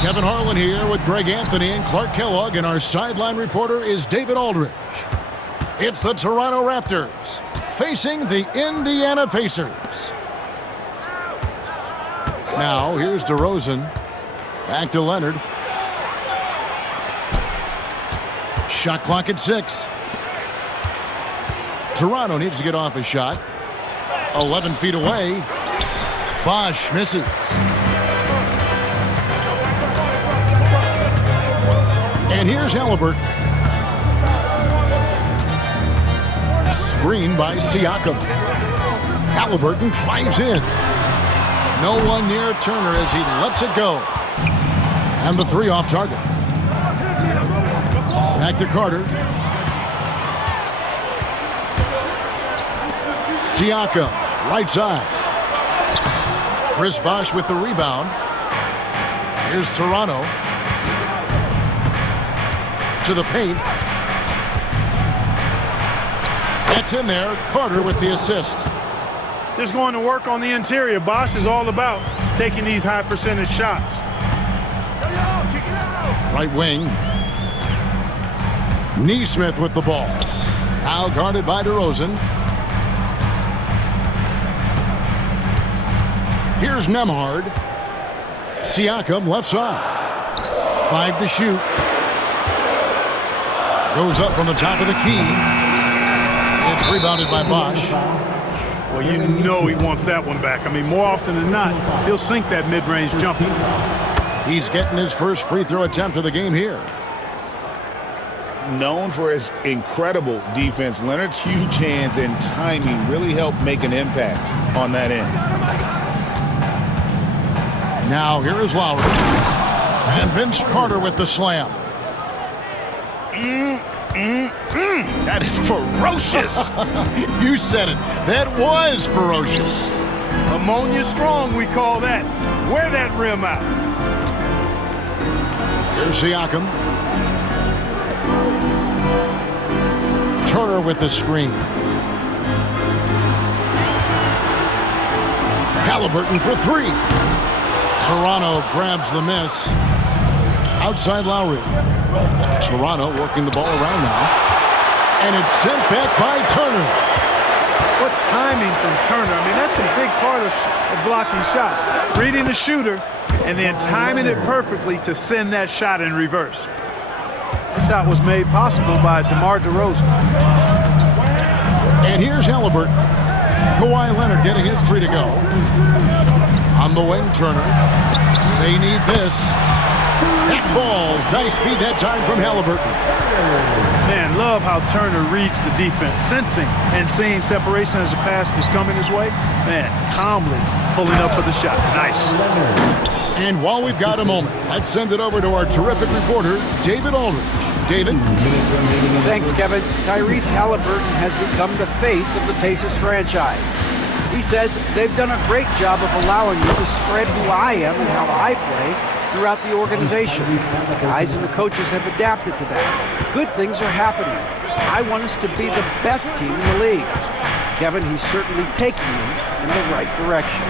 Kevin Harlan here with Greg Anthony and Clark Kellogg, and our sideline reporter is David Aldridge. It's the Toronto Raptors facing the Indiana Pacers. Now, here's DeRozan. Back to Leonard. Shot clock at 6. Toronto needs to get off a shot. 11 feet away. Bosch misses. And here's Halliburton. Screen by Siakam. Halliburton drives in. No one near Turner as he lets it go. And the three off target. Back to Carter. Siakam, right side. Chris Bosh with the rebound. Here's Toronto. To the paint. That's in there. Carter with the assist. Just going to work on the interior. Bosh is all about taking these high percentage shots. Right wing. Neesmith with the ball. Now guarded by DeRozan. Here's Nembhard. Siakam left side. 5 to shoot. Goes up from the top of the key. It's rebounded by Bosh. Well, you know he wants that one back. I mean, more often than not, he'll sink that mid-range jumper. He's getting his first free throw attempt of the game here. Known for his incredible defense, Leonard's huge hands and timing really helped make an impact on that end. Now here is Lowry. And Vince Carter with the slam. That is ferocious. You said it. That was ferocious. Ammonia strong, we call that. Wear that rim out. Here's Siakam. Turner with the screen. Halliburton for 3. Toronto grabs the miss. Outside Lowry. Toronto working the ball around now. And it's sent back by Turner. What timing from Turner. I mean, that's a big part of blocking shots. Reading the shooter and then timing it perfectly to send that shot in reverse. That shot was made possible by DeMar DeRozan. And here's Halliburton. Kawhi Leonard getting his 3 to go. On the wing, Turner. They need this. That falls. Nice feed that time from Halliburton. Man, love how Turner reads the defense, sensing and seeing separation as the pass is coming his way. Man, calmly pulling up for the shot. Nice. And while we've got a moment, let's send it over to our terrific reporter, David Aldridge. David? Thanks, Kevin. Tyrese Halliburton has become the face of the Pacers franchise. He says they've done a great job of allowing me to spread who I am and how I play throughout the organization. The guys and the coaches have adapted to that. Good things are happening. I want us to be the best team in the league. Kevin, he's certainly taking them in the right direction.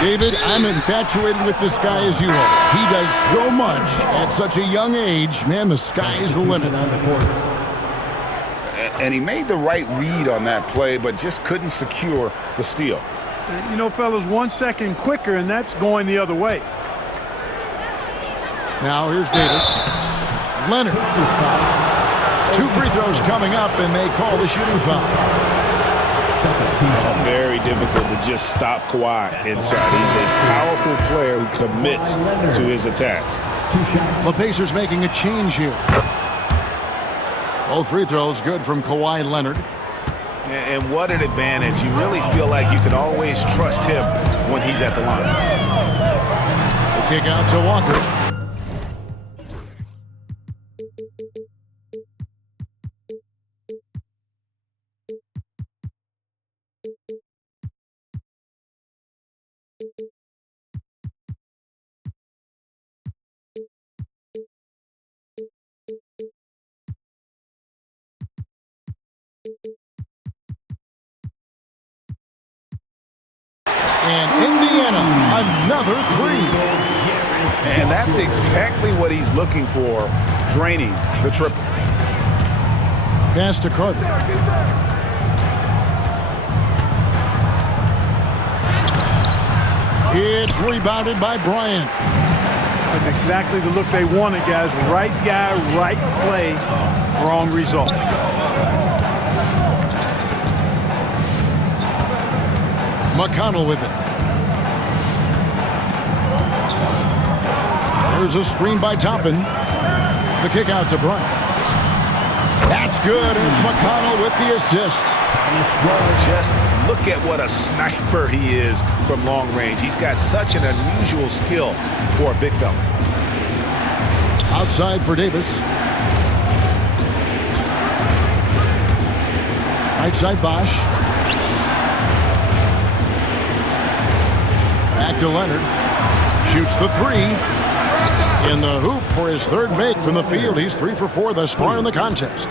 David, I'm infatuated with this guy as you are. He does so much at such a young age. Man, the sky is the limit. And he made the right read on that play, but just couldn't secure the steal. You know, fellas, 1 second quicker, and that's going the other way. Now here's Davis. Leonard. 2 free throws coming up, and they call the shooting foul. Very difficult to just stop Kawhi inside. He's a powerful player who commits to his attacks. The Pacers making a change here. Both free throws good from Kawhi Leonard. And what an advantage. You really feel like you can always trust him when he's at the line. The kick out to Walker. And Indiana, another 3. And that's exactly what he's looking for, draining the triple. Pass to Carter. It's rebounded by Bryant. That's exactly the look they wanted, guys. Right guy, right play, wrong result. McConnell with it. There's a screen by Toppin. The kick out to Bryant. That's good. It's McConnell with the assist. Just look at what a sniper he is from long range. He's got such an unusual skill for a big fella. Outside for Davis. Right side Bosch. Back to Leonard. Shoots the three. In the hoop for his third make from the field. He's 3 for 4 thus far in the contest.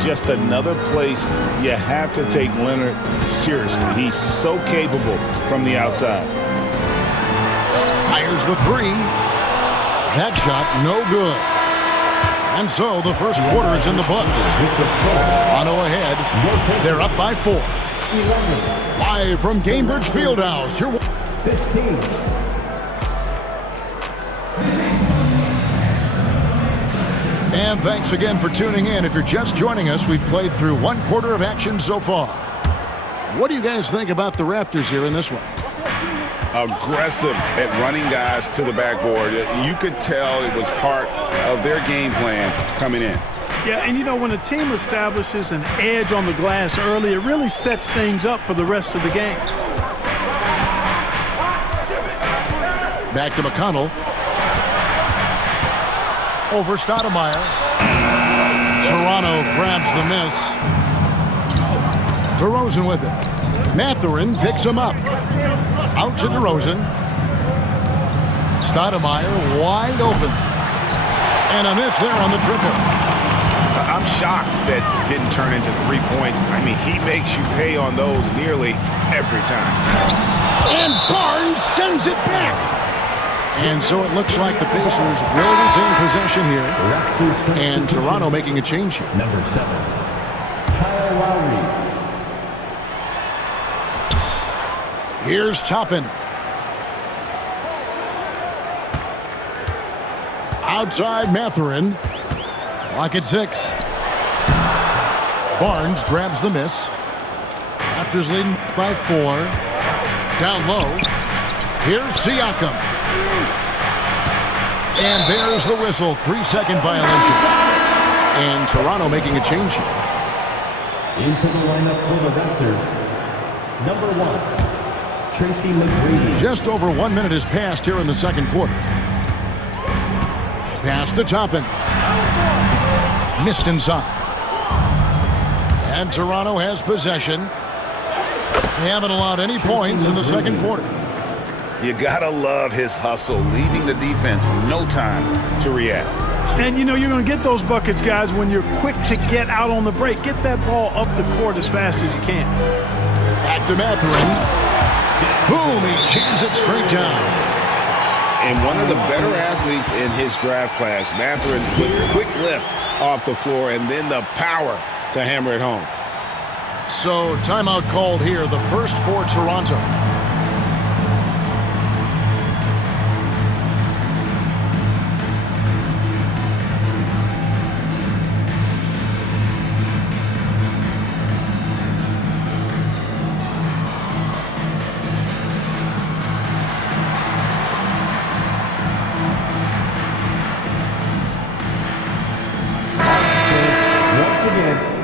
Just another place you have to take Leonard seriously. He's so capable from the outside. Fires the three. That shot no good. And so the first quarter is in the books. Toronto ahead. They're up by 4. Live from Gainbridge Fieldhouse. You're 15. And thanks again for tuning in. If you're just joining us, we've played through 1 quarter of action so far. What do you guys think about the Raptors here in this one? Aggressive at running guys to the backboard. You could tell it was part of their game plan coming in. Yeah, and you know, when a team establishes an edge on the glass early, it really sets things up for the rest of the game. Back to McConnell. Over Stoudemire. Toronto grabs the miss. DeRozan with it. Mathurin picks him up. Out to DeRozan. Stoudemire wide open. And a miss there on the triple. I'm shocked that didn't turn into 3 points. I mean, he makes you pay on those nearly every time. And Barnes sends it back. And so it looks like the Pacers will retain possession here. And Toronto making a change here. Number 7, Kyle Lowry. Here's Toppin. Outside Mathurin. Clock at 6. Barnes grabs the miss. Raptors leading by 4. Down low. Here's Siakam. And there's the whistle. 3-second violation. And Toronto making a change here. Into the lineup for the Raptors. Number 1, Tracy McGrady. Just over 1 minute has passed here in the second quarter. Pass to Toppin. Missed inside. And Toronto has possession. They haven't allowed any points in the second quarter. You gotta love his hustle, leaving the defense no time to react. And you know, you're going to get those buckets, guys, when you're quick to get out on the break. Get that ball up the court as fast as you can. Back to Mathurin. Boom, he jams it straight down. And one of the better athletes in his draft class, Mathurin, with quick lift off the floor and then the power to hammer it home. So timeout called here, the first for Toronto.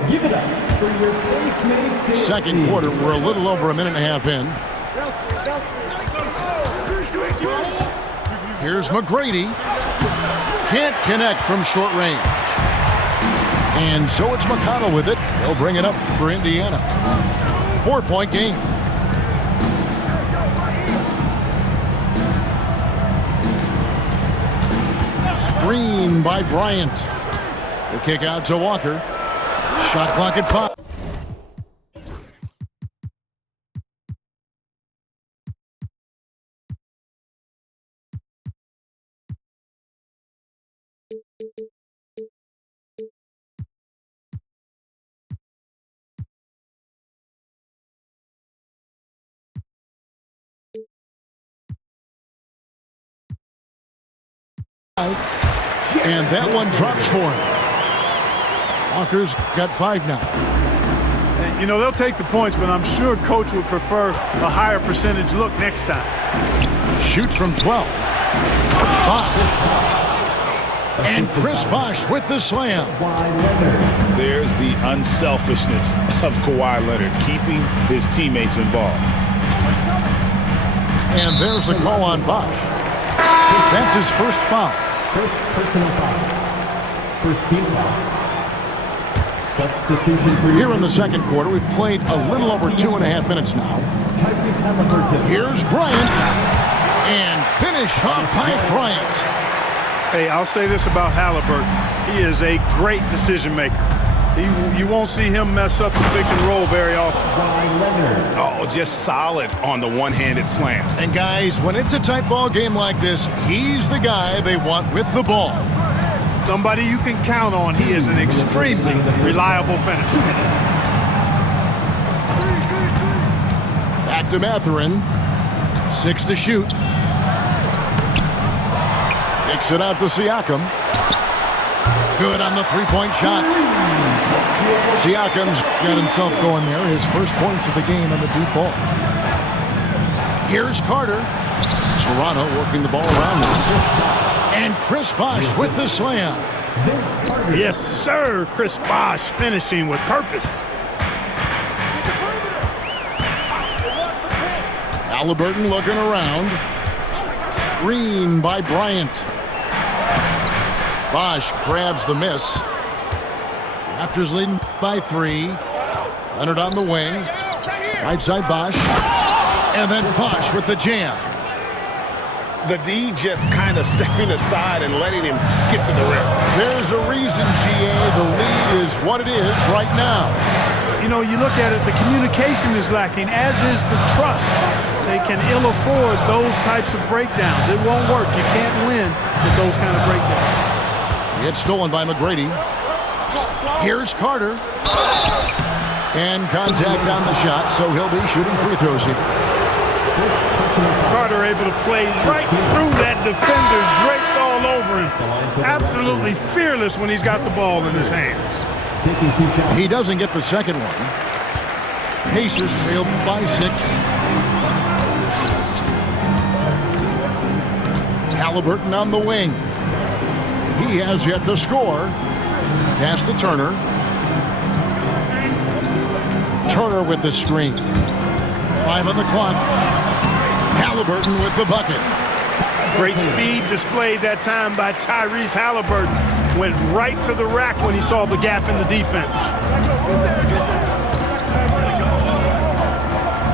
Give it up for your placemates. Second quarter, we're a little over a minute and a half in. Here's McGrady. Can't connect from short range. And so it's McConnell with it. He'll bring it up for Indiana. 4-point game. Screen by Bryant. The kick out to Walker. Shot clock at 5. And that one drops for him. Walker's got 5 now. And, you know, they'll take the points, but I'm sure coach would prefer a higher percentage look next time. Shoots from 12. Bosh. And Chris Bosh with the slam. There's the unselfishness of Kawhi Leonard, keeping his teammates involved. And there's the call on Bosh. That's his first foul. First personal foul. First team foul. Substitution for Here in the second quarter, we've played a little over 2.5 minutes now. Here's Bryant. And finish off by Bryant. Hey, I'll say this about Halliburton. He is a great decision maker. You won't see him mess up the pick and roll very often. Oh, just solid on the one-handed slam. And guys, when it's a tight ball game like this, he's the guy they want with the ball. Somebody you can count on. He is an extremely reliable finisher. Back to Mathurin. 6 to shoot. Kicks it out to Siakam. Good on the three-point shot. Siakam's got himself going there. His first points of the game on the deep ball. Here's Carter. Toronto working the ball around now. And Chris Bosh with the slam. Yes, sir. Chris Bosh finishing with purpose. Halliburton looking around. Screen by Bryant. Bosh grabs the miss. Raptors leading by 3. Leonard on the wing. Right side Bosh. And then Bosh with the jam. The D just kind of stepping aside and letting him get to the rim. There's a reason, GA, the lead is what it is right now. You know, you look at it, the communication is lacking, as is the trust. They can ill afford those types of breakdowns. It won't work. You can't win with those kind of breakdowns. It's stolen by McGrady. Here's Carter. And contact on the shot, so he'll be shooting free throws here. Carter able to play right through that defender, draped all over him. Absolutely fearless when he's got the ball in his hands. He doesn't get the second one. Pacers trail by 6. Halliburton on the wing. He has yet to score. Pass to Turner. Turner with the screen. 5 on the clock. Halliburton with the bucket. Great speed displayed that time by Tyrese Halliburton. Went right to the rack when he saw the gap in the defense.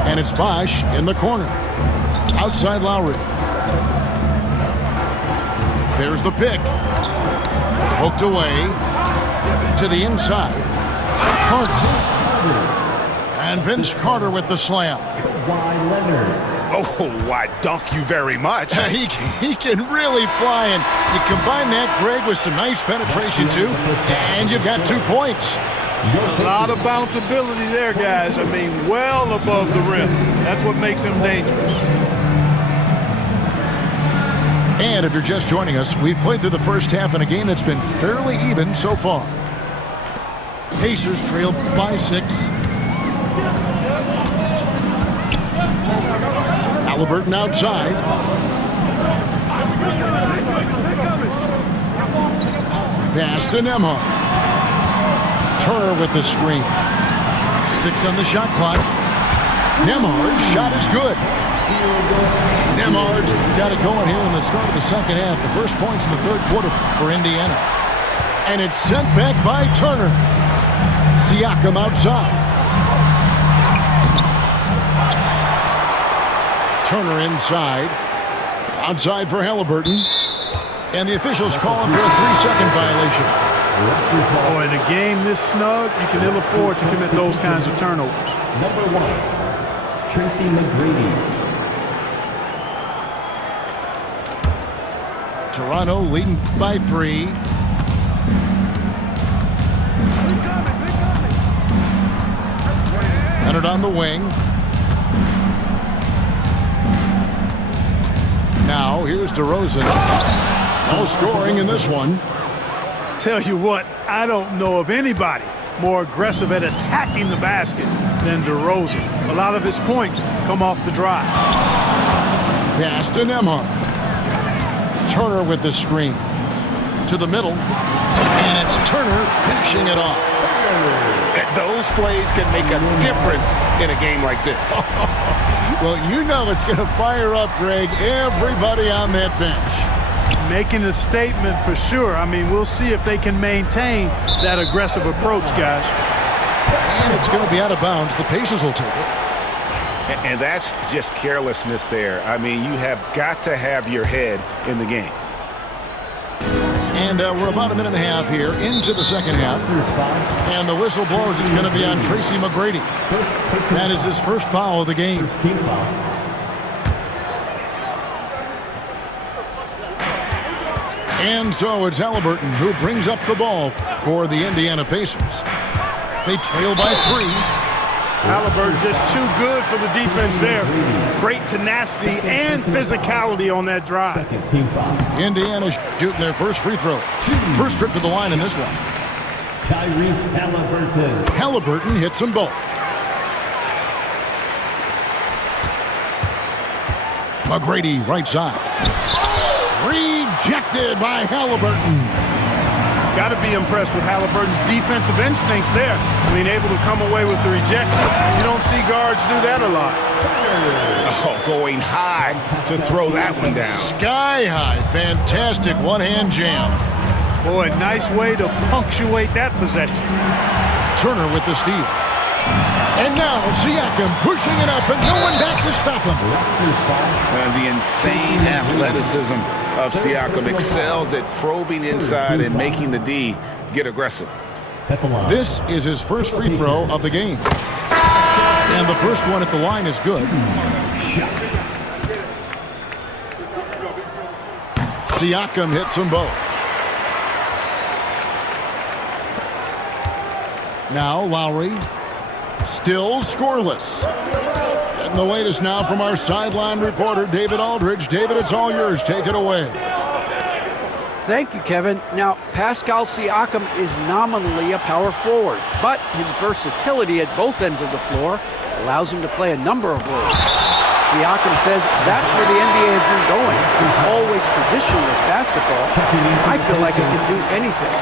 And it's Bosh in the corner. Outside Lowry. There's the pick. Poked away to the inside. Carter. And Vince Carter with the slam. Oh, I dunk you very much. He can really fly, and you combine that, Greg, with some nice penetration, too, and you've got 2 points. A lot of bounceability there, guys. I mean, well above the rim. That's what makes him dangerous. And if you're just joining us, we've played through the first half in a game that's been fairly even so far. Pacers trail by 6. Halliburton outside. Pass to Nembhard. Turner with the screen. 6 on the shot clock. Nembhard's shot is good. Nembhard's got it going here in the start of the second half. The first points in the third quarter for Indiana. And it's sent back by Turner. Siakam outside. Turner inside. Outside for Halliburton. And the officials call him for a 3-second violation. Boy, in a game this snug, you can ill afford to commit those kinds of turnovers. Number 1, Tracy McGrady. Toronto leading by 3. Leonard on the wing. Now here's DeRozan. No scoring in this one. Tell you what, I don't know of anybody more aggressive at attacking the basket than DeRozan. A lot of his points come off the drive. Pass to Nembhard. Turner with the screen. To the middle. And it's Turner finishing it off. Those plays can make a difference in a game like this. Well, you know it's going to fire up, Greg, everybody on that bench. Making a statement for sure. I mean, we'll see if they can maintain that aggressive approach, guys. And it's going to be out of bounds. The Pacers will take it. And that's just carelessness there. I mean, you have got to have your head in the game. And we're about a minute and a half here into the second half. And the whistle blows. It's going to be on Tracy McGrady. That is his first foul of the game. And so it's Halliburton who brings up the ball for the Indiana Pacers. They trail by 3. Halliburton just too good for the defense there. Great tenacity and physicality on that drive. Indiana shooting their first free throw. First trip to the line in this one. Tyrese Halliburton. Halliburton hits them both. McGrady right side. Rejected by Halliburton. Got to be impressed with Halliburton's defensive instincts there. I mean, able to come away with the rejection. You don't see guards do that a lot. Oh, going high to throw that one down. Sky high. Fantastic one-hand jam. Boy, nice way to punctuate that possession. Turner with the steal. And now Siakam pushing it up and no one back to stop him. And the insane athleticism of Siakam excels at probing inside and making the D get aggressive. This is his first free throw of the game. And the first one at the line is good. Siakam hits them both. Now Lowry. Still scoreless. Getting the latest now from our sideline reporter, David Aldridge. David, it's all yours. Take it away. Thank you, Kevin. Now, Pascal Siakam is nominally a power forward, but his versatility at both ends of the floor allows him to play a number of roles. Siakam says that's where the NBA has been going. He's always positionless basketball. I feel like he can do anything.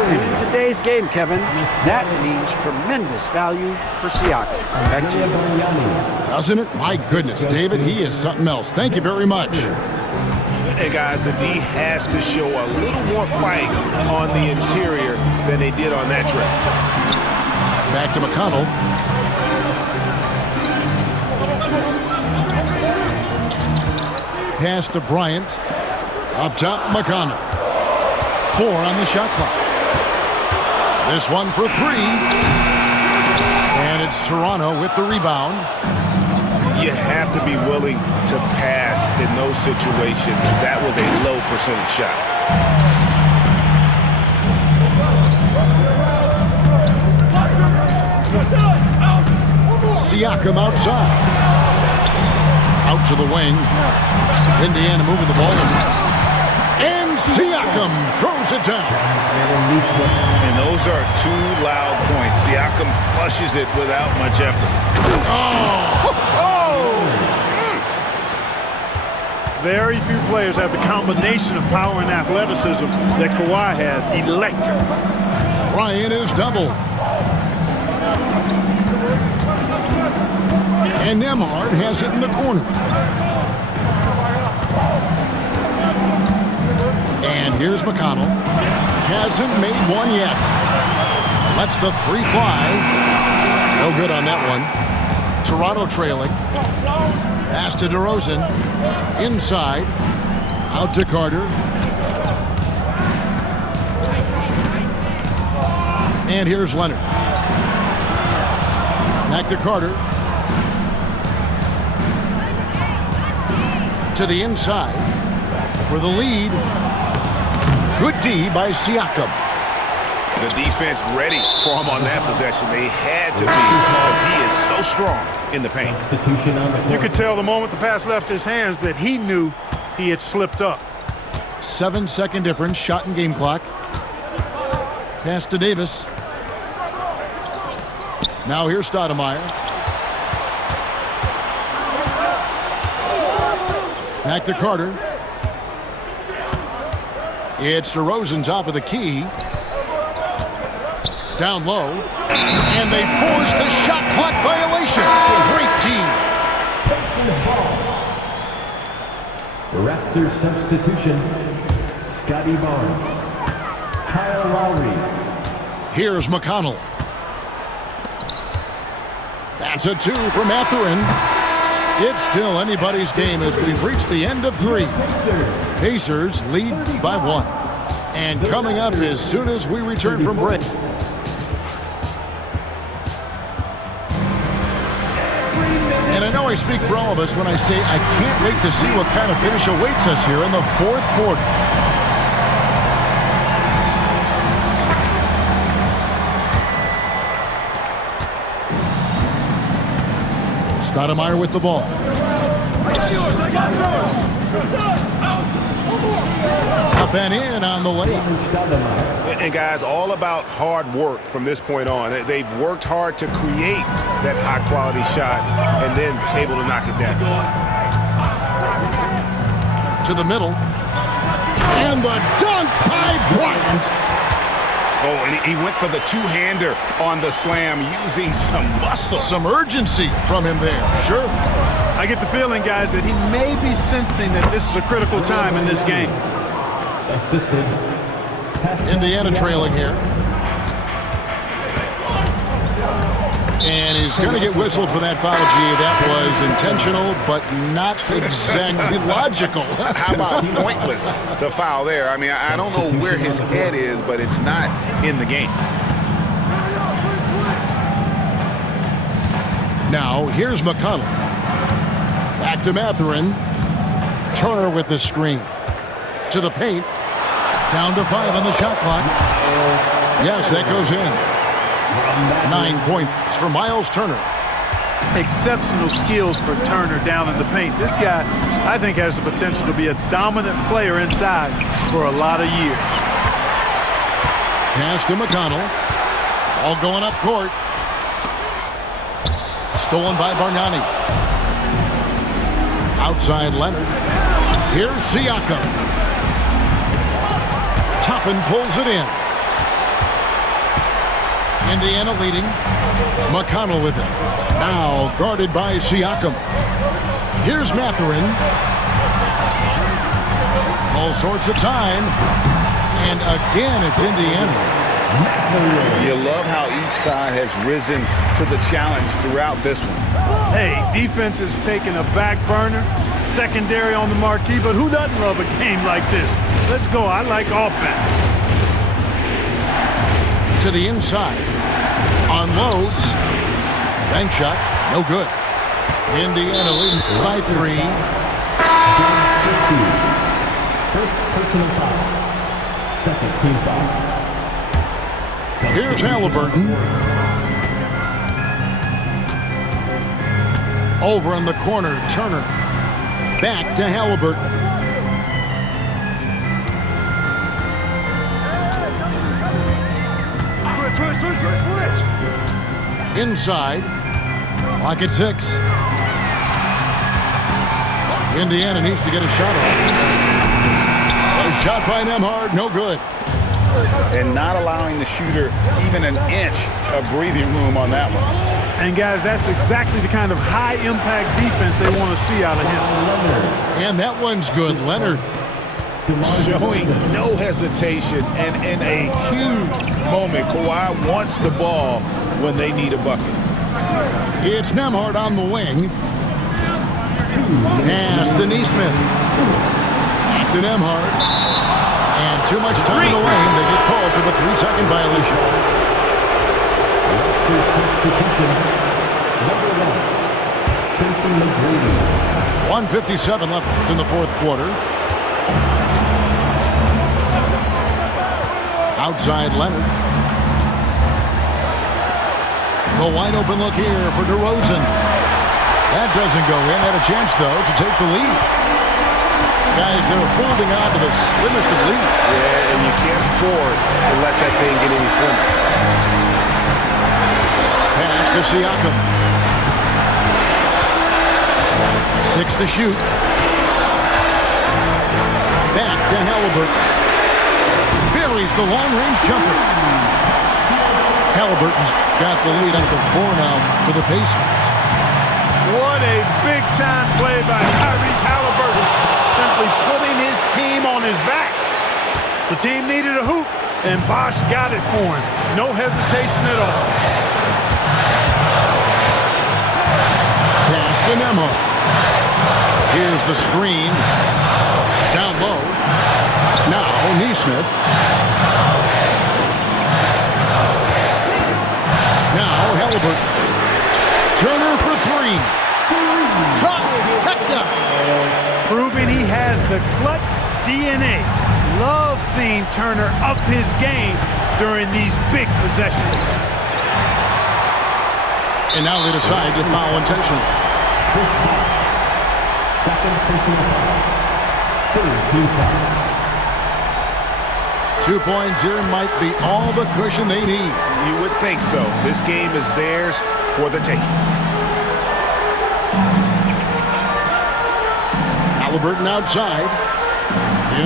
And in today's game, Kevin, that means tremendous value for Siakam. Back to you. Doesn't it? My goodness, David, he is something else. Thank you very much. Hey, guys, the D has to show a little more fight on the interior than they did on that trip. Back to McConnell. Pass to Bryant. Up top, McConnell. 4 on the shot clock. This one for 3. And it's Toronto with the rebound. You have to be willing to pass in those situations. That was a low percentage shot. Siakam outside. Out to the wing. Indiana moving the ball. And Siakam throws it down. And those are 2 loud points. Siakam flushes it without much effort. Very few players have the combination of power and athleticism that Kawhi has. Electric. Ryan is double. And Nembhard has it in the corner. And here's McConnell. Hasn't made one yet. Lets the free fly. No good on that one. Toronto trailing. Pass to DeRozan. Inside. Out to Carter. And here's Leonard. Back to Carter. To the inside for the lead. Good D by Siakam. The defense ready for him on that possession. They had to be because he is so strong in the paint. You could tell the moment the pass left his hands that he knew he had slipped up. 7-second difference, shot and game clock. Pass to Davis. Now here's Stoudemire. Back to Carter. It's DeRozan top of the key. Down low. And they force the shot clock violation. Great team. Raptors substitution, Scotty Barnes, Kyle Lowry. Here's McConnell. That's a 2 for Mathurin. It's still anybody's game as we've reached the end of 3. Pacers lead by 1. And coming up as soon as we return from break. And I know I speak for all of us when I say I can't wait to see what kind of finish awaits us here in the 4th quarter. Stoudemire with the ball. Up and in on the layup. And guys, all about hard work from this point on. They've worked hard to create that high-quality shot and then able to knock it down. To the middle. And the dunk by Bryant. Oh, and he went for the two-hander on the slam using some muscle. Some urgency from him there, sure. I get the feeling, guys, that he may be sensing that this is a critical time in this game. Assisted. Indiana trailing here. And he's going to get whistled for that foul, G. That was intentional, but not exactly logical. How about pointless to foul there? I mean, I don't know where his head is, but it's not in the game. Now, here's McConnell. Back to Mathurin. Turner with the screen. To the paint. Down to 5 on the shot clock. Yes, that goes in. 9 points for Miles Turner. Exceptional skills for Turner down in the paint. This guy, I think, has the potential to be a dominant player inside for a lot of years. Pass to McConnell. All going up court. Stolen by Bargnani. Outside Leonard. Here's Siakam. Toppin pulls it in. Indiana leading. McConnell with it. Now guarded by Siakam. Here's Mathurin. All sorts of time. And again, it's Indiana. You love how each side has risen to the challenge throughout this one. Hey, defense is taking a back burner. Secondary on the marquee, but who doesn't love a game like this? Let's go. I like offense. To the inside. Unloads. Bank shot. No good. Indiana leading by 3. First personal foul. Second team foul. Here's Halliburton. Over in the corner, Turner. Back to Halliburton. Switch. Inside. Clock at 6. Indiana needs to get a shot off. A shot by Nembhard, no good. And not allowing the shooter even an inch of breathing room on that one. And, guys, that's exactly the kind of high-impact defense they want to see out of him. And that one's good. Leonard. Showing no hesitation, and in a huge moment, Kawhi wants the ball when they need a bucket. It's Nembhard on the wing. Pass to Neesmith. Back to Nembhard. And too much time in the lane. They get called for the 3-second violation. Substitution. Number 1, Tracy McGrady. 1:57 left in the 4th quarter. Outside Leonard. The wide open look here for DeRozan. That doesn't go in. Had a chance, though, to take the lead. Guys, they're holding on to the slimmest of leads. Yeah, and you can't afford to let that thing get any slimmer. Pass to Siakam. 6 to shoot. Back to Halliburton. Buries the long-range jumper. Halliburton's got the lead up to 4 now for the Pacers. What a big-time play by Tyrese Halliburton. Simply putting his team on his back. The team needed a hoop, and Bosch got it for him. No hesitation at all. Pass to Nemo. Here's the screen. Down low. Now Neesmith. Now Halliburton. Turner for 3. Trifecta. Proving he has the clutch DNA. Love seeing Turner up his game during these big possessions. And now they decide to foul intentionally. Second personal foul. Third team foul. 2 points here might be all the cushion they need. You would think so. This game is theirs for the taking. Halliburton outside.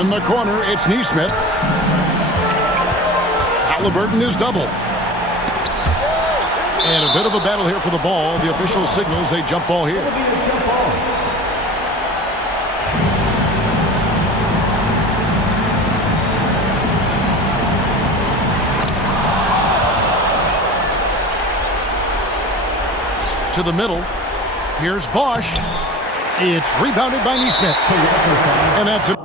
In the corner, it's Neesmith. Halliburton is double. And a bit of a battle here for the ball. The official signals a jump ball here. To the middle. Here's Bosch. It's rebounded by Neesmith. And that's it.